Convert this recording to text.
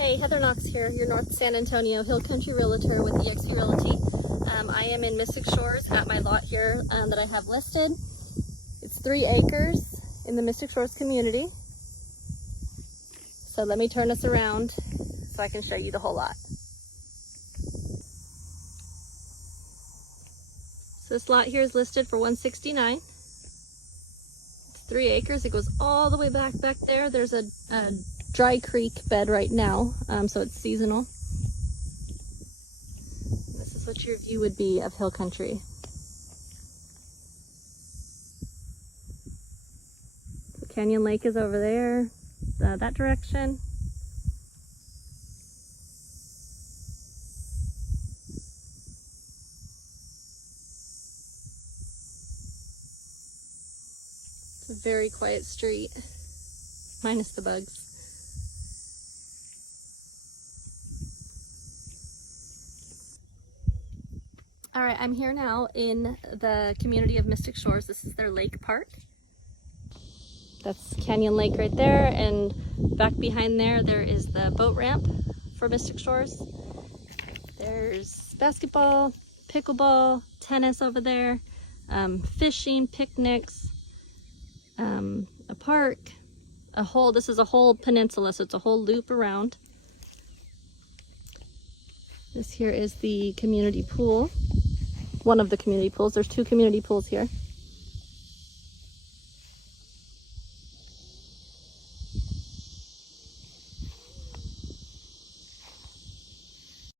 Hey, Heather Knox here, your North San Antonio Hill Country Realtor with EXP Realty. I am in Mystic Shores at my lot here that I have listed. It's 3 acres in the Mystic Shores community. So let me turn us around so I can show you the whole lot. So this lot here is listed for $169. It's 3 acres. It goes all the way back there. There's a dry creek bed right now, so it's seasonal. This is what your view would be of hill country. So Canyon Lake is over there, that direction. It's a very quiet street, minus the bugs. All right, I'm here now in the community of Mystic Shores. This is their lake park. That's Canyon Lake right there, and back behind there is the boat ramp for Mystic Shores. There's basketball, pickleball, tennis over there, fishing, picnics, a park, this is a whole peninsula, so it's a whole loop around. This here is the community pool. One of the community pools. There's 2 community pools here.